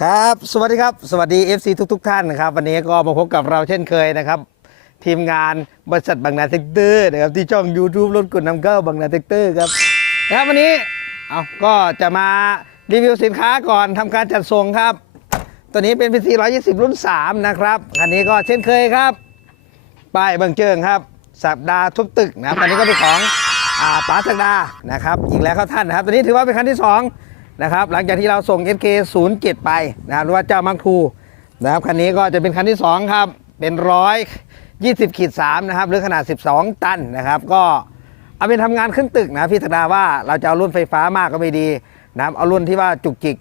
ครับ สวัสดีครับ สวัสดี FC ทุกทท่านนะครับ วันนี้ก็มาพบกับเราเช่นเคยนะครับ ทีมงานบริษัทบางนาเทคเตอร์นะครับที่ช่อง YouTube รถกุ่นนำเก้าบางนาเทคเตอร์ครับนะครับวันนี้เอาก็จะมารีวิวสินค้าก่อนทำการจัดส่งครับ ตัวนี้เป็น PC 120 รุ่น 3 นะครับ คันนี้ก็เช่นเคยครับป้ายบิงเจิงครับ สัปดาห์ทุบตึกนะครับอันนี้ก็เป็นของอ่าป๋าสักดานะครับอีกแล้วครับท่านนะครับตัวนี้ถือว่าเป็นคันที่ 2 นะครับหลังจากที่เราส่ง SK 0 7ไปนะครับหรือว่าเจ้ามังคูนะครับคันนี้ก็จะเป็นคันที่ 2 ครับ เป็นร้อยยี่สิบขีดสามนะครับหรือขนาด 12 ตันนะครับ ก็เอาเป็นทำงานขึ้นตึกนะพี่สักดาว่าเราจะเอารุ่นไฟฟ้ามากก็ไม่ดีนะครับเอารุ่นที่ว่าจุกจิก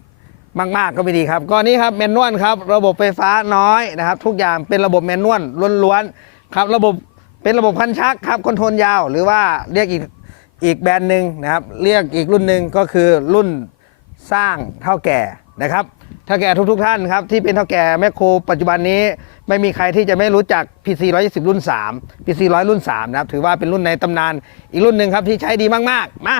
มากๆก็ไม่ดีครับก็นี่ครับแมนนวลครับระบบไฟฟ้าน้อยนะครับ ทุกอย่างเป็นระบบแมนนวลล้วนๆครับระบบเป็นระบบคันชักครับคอนโทรลยาว หรือว่าเรียกอีกอีกแบรนด์หนึ่งนะครับ เรียกอีกรุ่นหนึ่งก็คือรุ่น สร้างเท่าแก่นะครับเท่าแก่ทุกๆท่านครับที่เป็นเท่าแก่แมคโครูปัจจุบันนี้ไม่มีใครที่จะไม่รู้จัก PC 120 รุ่น 3 PC 100 รุ่น3นะครับถือว่าเป็นรุ่นในตำนานอีกรุ่นหนึ่งครับที่ใช้ดีมากๆ มา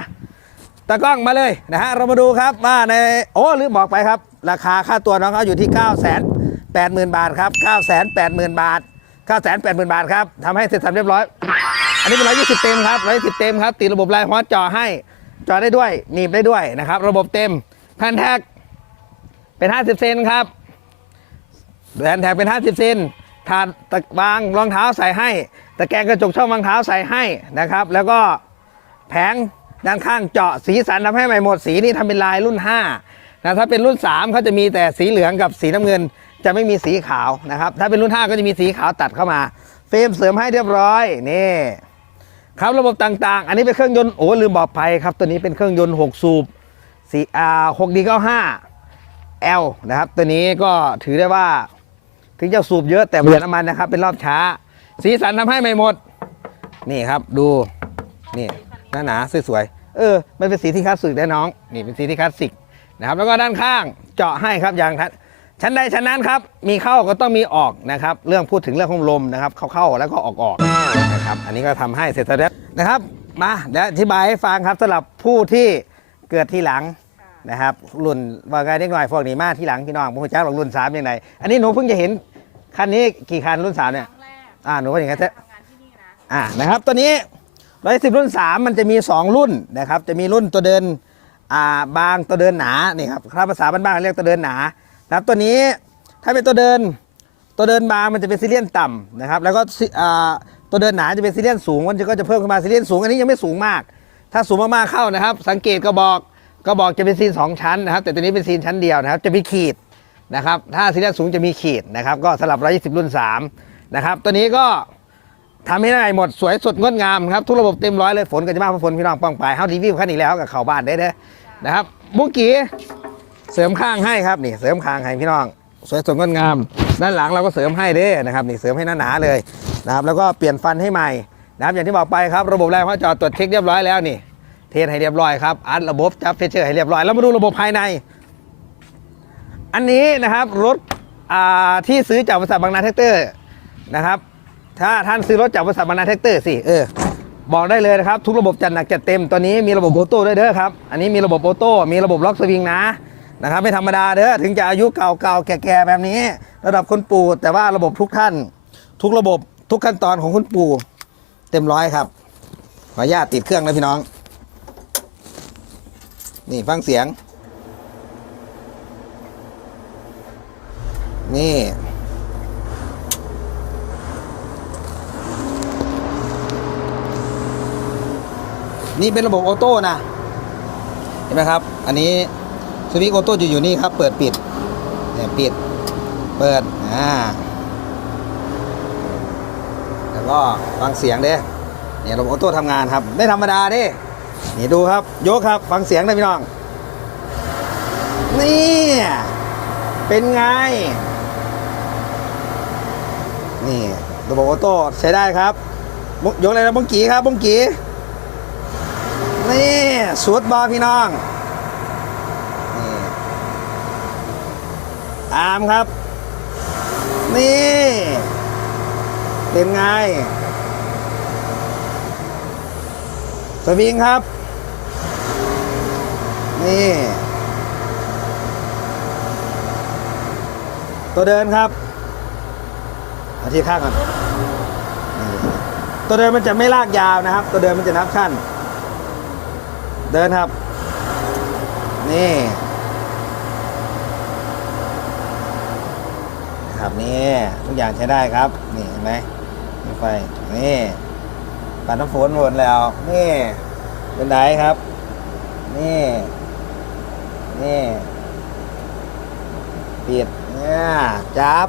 ตากล้องมาเลยนะฮะเรามาดูครับว่าในโอ้ลืมบอกไปครับ ราคาค่าตัวน้องเขาอยู่ที่ 9 8 0 0 0 0 บาทครับ9 8 0 0 0 0 บาท 9 8 0 0 0 บาทครับทำให้เสร็จสรรเรียบร้อย อันนี้เป็น 120 เต็มครับ120 เต็มครับติดระบบไลน์ฮอตจอให้จอได้ด้วยหนีบได้ด้วยนะครับ ระบบเต็ม แผ่นแท็กเป็น 50 เซนครับแผ่นแท็กเป็น 50 เซนถาดตะวางรองเท้าใส่ให้ตะแกรงกระจกช่องวางเท้าใส่ให้นะครับ แล้วก็แผงด้านข้างเจาะสีสันทำให้ใหม่หมดสีนี่ทำเป็นลายรุ่น5นะถ้าเป็นรุ่น3เขาจะมีแต่สีเหลืองกับสีน้ำเงิน จะไม่มีสีขาวนะครับ ถ้าเป็นรุ่น 5 ก็จะมีสีขาวตัดเข้ามา เฟรมเสริมให้เรียบร้อยนี่ครับระบบต่างๆ อันนี้เป็นเครื่องยนต์โอ้ลืมบอกไปครับตัวนี้เป็นเครื่องยนต์ 6 สูบ สีอ่า6 d 95 L นะครับ ตัวนี้ก็ถือได้ว่า ถึงจะสูบเยอะแต่ประหยัดน้ำมันนะครับ เป็นรอบช้า สีสันทำให้ไม่หมด นี่ครับดู นี่หนาหนาสวยๆ เออ มันเป็นสีที่คลาสสิกได้น้อง นี่เป็นสีที่คลาสสิกนะครับ แล้วก็ด้านข้างเจาะให้ครับอย่างทันชั้นใดชั้นนั้นครับ มีเข้าก็ต้องมีออกนะครับ เรื่องพูดถึงเรื่องของลมนะครับ เข้าเข้าแล้วก็ออกออกนะครับ อันนี้ก็ทำให้เสร็จแล้วนะครับ มาเดี๋ยวอธิบายให้ฟังครับสำหรับผู้ที่เกิดทีหลัง นะครับรุ่นว่าไงเด็กหน่อยพวกนี้มาที่หลังพี่น้องผมจะบอกรุ่นสามยังไงอันนี้หนูเพิ่งจะเห็นคันนี้กี่คันรุ่นสามเนี่ย ครั้งแรกอ่าหนูก็อย่างนั้นเถอะ ทำงานที่นี่นะ อ่านะครับตัวนี้ร้อยสิบรุ่น3มันจะมี2รุ่นนะครับ จะมีรุ่นตัวเดินอ่าบางตัวเดินหนานี่ครับถ้าภาษาบ้านๆเรียกตัวเดินหนานะครับตัวนี้ถ้าเป็นตัวเดิน ตัวเดินบางมันจะเป็นซีเรียนต่ำนะครับ แล้วก็ซิอ่าตัวเดินหนาจะเป็นซีเรียนสูงมันจะก็จะเพิ่มขึ้นมาซีเรียนสูงอันนี้ยังไม่สูงมาก ถ้าสูงมากๆเข้านะครับ สังเกตกระบอก กระบอกจะเป็นซีนสองชั้นนะครับ แต่ตัวนี้เป็นซีนชั้นเดียวนะครับ จะมีขีดนะครับ ถ้าซีเรียนสูงจะมีขีดนะครับ ก็สลับ 120 รุ่น 3 นะครับ ตัวนี้ก็ทำให้ได้หมดสวยสดงดงามครับ ทุกระบบเต็มร้อยเลย ฝนก็จะมากเพราะฝนพี่น้องป้องไปเฮารีวิวขั้นอีกแล้วกับเข่าบ้านได้เด้อนะครับ บุ้งกี้เสริมข้างให้ครับนี่ เสริมข้างให้พี่น้อง สวยสดงดงาม ด้านหลังเราก็เสริมให้เด้นะครับ นี่เสริมให้หนาๆเลยนะครับ แล้วก็เปลี่ยนฟันให้ใหม่นะครับอย่างที่บอกไปครับ ระบบแรงพ่อจอดตรวจเช็คเรียบร้อยแล้วนี่ เทสให้เรียบร้อยครับ อัดระบบจับเฟเชอร์ให้เรียบร้อย แล้วมาดูระบบภายใน อันนี้นะครับรถที่ซื้อจากบริษัทบางนาแท็กเตอร์นะครับ ถ้าท่านซื้อรถจากบริษัทบางนาแท็กเตอร์สิเออบอกได้เลยนะครับ ทุกระบบจัดหนักจัดเต็มตัวนี้มีระบบโอโต้ด้วยเด้อครับอันนี้มีระบบโอโต้มีระบบล็อกสวิงนะนะครับไม่ธรรมดาเด้อถึงจะอายุเก่าๆแก่ๆแบบนี้ ระดับคุณปู่แต่ว่าระบบทุกท่าน ทุกระบบทุกขั้นตอนของคุณปู่เต็มร้อยครับขออนุญาตติดเครื่องนะพี่น้อง นี่ฟังเสียง นี่ นี่เป็นระบบออโต้นะ เห็นไหมครับ อันนี้สวิตช์ออโต้จะอยู่นี่ครับ เปิดปิดเนี่ยปิด เปิด อ่า แล้วก็ฟังเสียงเด้เนี่ยระบบออโต้ทำงานครับ ไม่ธรรมดาเด้ นี่ดูครับ ยกครับ ฟังเสียงได้พี่น้อง นี่ เป็นไง นี่ระบบออโต้ใช้ได้ครับบุยกเลยนะบงกีครับบงกีนี่สูตรบอพี่น้องนี่ตามครับ นี่ เป็นไงสวิงครับ นี่ ตัวเดินครับอาที่ข้างก่อนตัวเดินมันจะไม่ลากยาวนะครับ ตัวเดินมันจะนับขั้น เดินครับ นี่ครับนี่ทุกอย่างใช้ได้ครับ นี่เห็นไหมมีไฟนี่ปัดน้ำฝนหมดแล้ว นี่เป็นไดครับ นี่ นี่ปิดเนี่ยจับ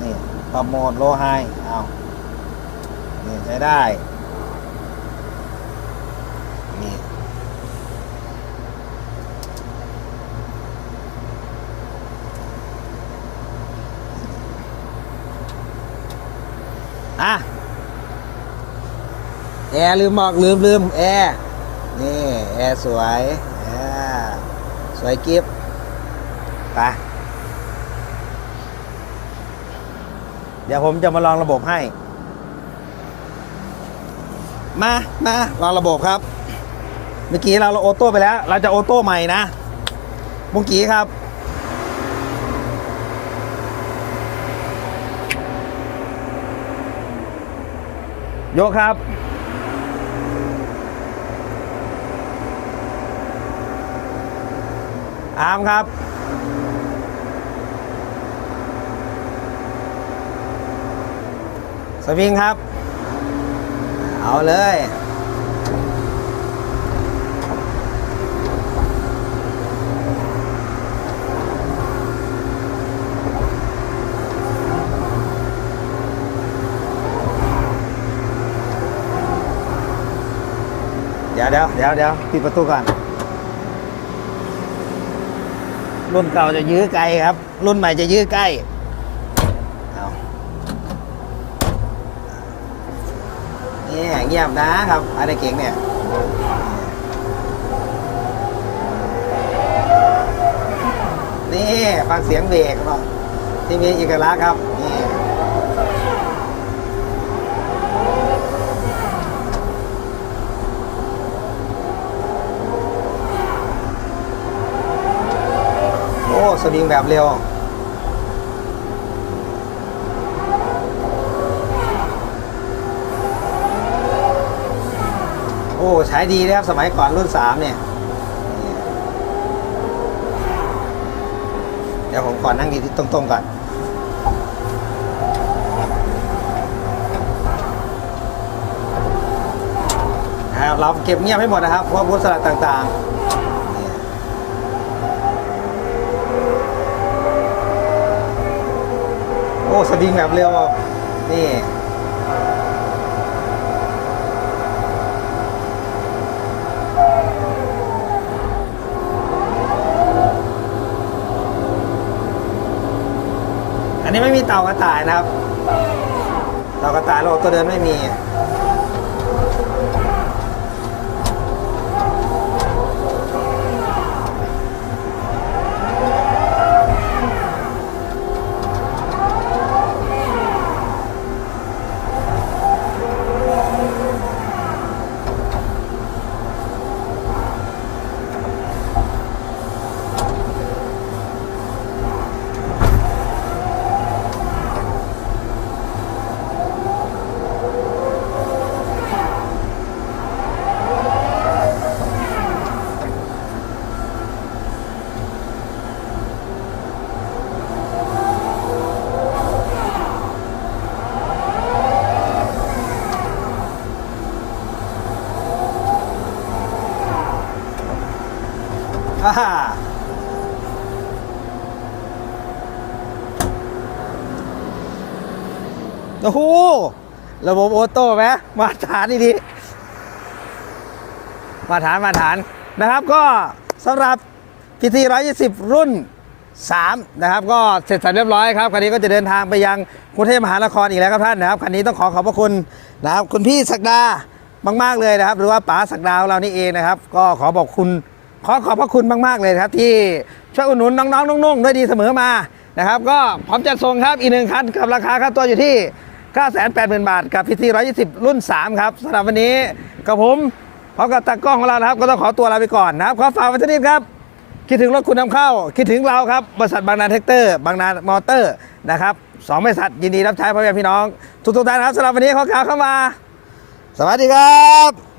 นี่ปรับโหมดโลไฮเอานี่ใช้ได้ นี่ อะ แอร์ลืมบอกลืมลืมแอร์ นี่ แอร์สวย สวยกิฟไปเดี๋ยวผมจะมาลองระบบให้ มามาลองระบบครับ เมื่อกี้เราเราโอโต้ไปแล้ว เราจะโอโต้ใหม่นะเมื่อกี้ครับยกครับ อาร์มครับ สวิงครับ เอาเลยเดี๋ยวเดี๋ยวเดี๋ยวเดี๋ยวปิดประตูก่อน รุ่นเก่าจะยื้อไกลครับ รุ่นใหม่จะยื้อใกล้เอานี่ยเงียบนะครับอะไรเก่งเนี่ยนี่ฟังเสียงเบรกเนาะที่มีเอกลักษณ์ครับนี่ สวิงแบบเร็ว โอ้ ใช้ดีนะครับ สมัยก่อนรุ่นสามเนี่ย เดี๋ยวผมก่อนนั่งดีตรงๆก่อนนะครับเราเก็บเงียบให้หมดนะครับเพราะบูธสลัดต่างๆนี่โอ้ สวิงแบบเร็วนี่อันนี้ไม่มีเตากระต่ายนะครับ เตากระต่ายโลกตัวเดินไม่มี อ่าโอ้โหระบบโอโต้ไหมมาตรฐานดีๆมาตรฐานมาตรฐานนะครับก็สำหรับ GT 120 รุ่น 3 นะครับ ก็เสร็จสับเรียบร้อยครับ คันนี้ก็จะเดินทางไปยังกรุงเทพมหานครอีกแล้วครับท่านนะครับ คันนี้ต้องขอขอบพระคุณนะครับ คุณพี่ศักดามาก ๆ เลยนะครับ หรือว่าป๋าศักดาของเรานี่เองนะครับ ก็ขอบอกคุณ ขอขอบพระคุณมาก ๆ เลยครับที่ช่วยอุดหนุนน้องๆนุ่งๆด้วยดีเสมอมานะครับ ก็พร้อมจัดส่งครับอีกหนึ่งคันกับราคาค่าตัวอยู่ที่ 980,000 บาท กับพิธี120 รุ่น 3 ครับสำหรับวันนี้กับผมพร้อมกับตากล้องของเรานะครับ ก็ต้องขอตัวลาไปก่อนนะครับ ขอฝากไว้ที่นี่ครับคิดถึงรถคุณนำเข้า คิดถึงเราครับ บริษัทบางนาแท็กเตอร์บางนามอเตอร์นะครับสองบริษัทยินดีรับใช้พ่อแม่พี่น้อง ทุกๆท่านครับสำหรับวันนี้ขอกล่าวเข้ามา สวัสดีครับ